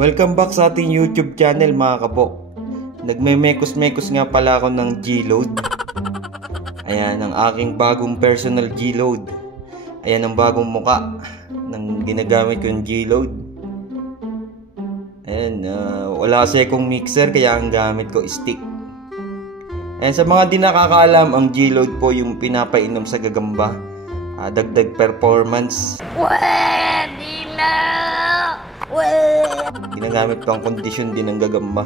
Welcome back sa ating YouTube channel mga kabok. Nagme-mekos-mekos nga pala ako ng G-Load. Ayan ang aking bagong personal G-Load. Ayan ang bagong muka ng ginagamit ko yung G-Load. Ayan, wala kasi akong mixer kaya ang gamit ko stick. Ayan, sa mga di nakakaalam, ang G-Load po yung pinapainom sa gagamba. Dagdag performance. Ginagamit pang kondisyon din ng gagamba.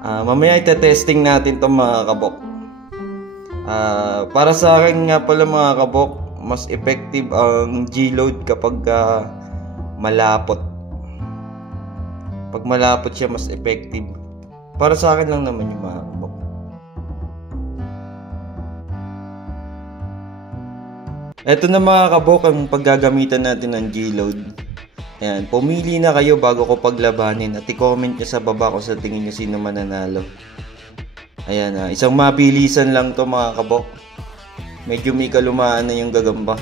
Mamaya itetesting natin to mga kabok. Para sa akin nga pala mga kabok, mas effective ang G-Load kapag malapot. Pag malapot siya, mas effective. Para sa akin lang naman yung mga kabok. Ito na mga kabok ang paggagamitan natin ng G-Load. Ayan, pumili na kayo bago ko paglabanin at i-comment nyo sa baba kung sa tingin nyo sino mananalo. Ayan, isang mabilisan lang to mga kabok. Medyo may kalumaan na yung gagamba.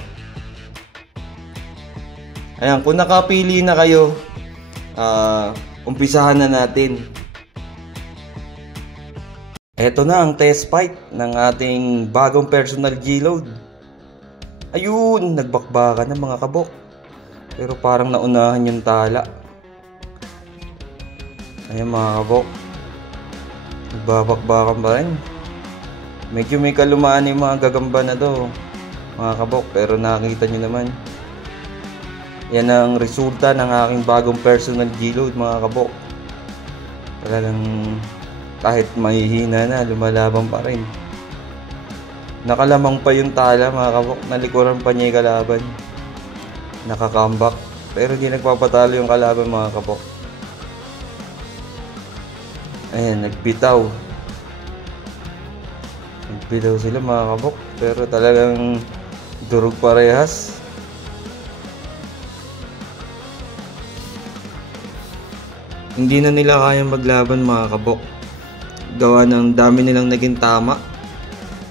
Ayan, kung nakapili na kayo, umpisahan na natin. Ito na ang test fight ng ating bagong personal G-Load. Ayun, nagbakbakan na mga kabok. Pero parang naunahan yung tala. Ayan mga kabok, nagbabakbakan pa rin. Medyo may kalumaan yung mga gagamba na to mga kabok, pero nakikita nyo naman. Yan ang resulta ng aking bagong personal G-Load mga kabok. Talagang kahit mahihina na, lumalaban pa rin. Nakalamang pa yung tala mga kabok, nalikuran pa niya yung kalaban. Nakakambak, pero hindi nagpapatalo yung kalaban mga kabok. Ayan, nagbitaw sila mga kabok, pero talagang durog parehas. Hindi na nila kayang maglaban mga kabok, gawa ng dami nilang naging tama,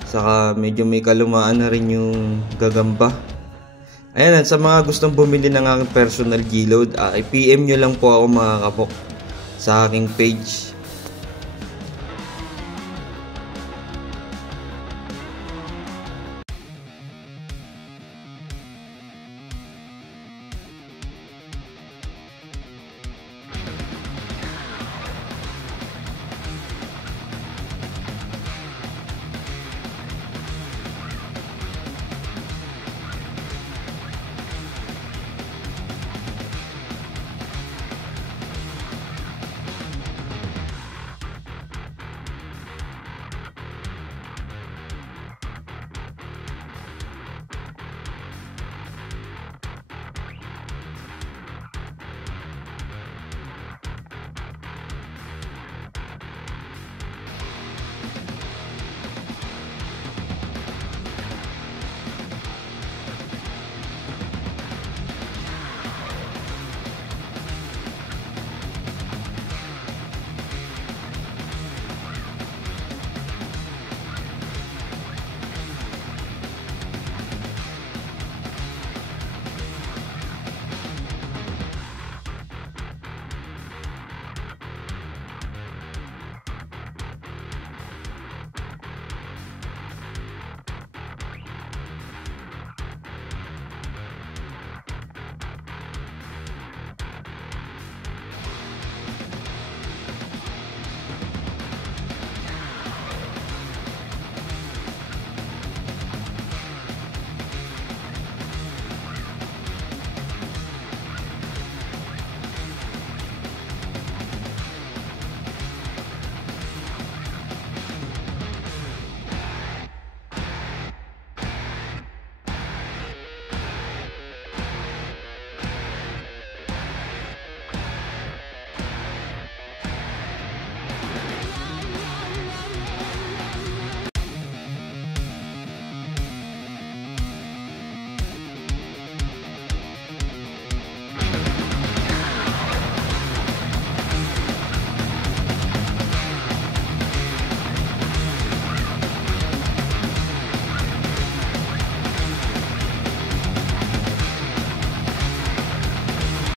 saka medyo may kalumaan na rin yung gagamba. Ayan, sa mga gustong bumili ng aking personal G-Load, i-PM nyo lang po ako mga kabok sa aking page.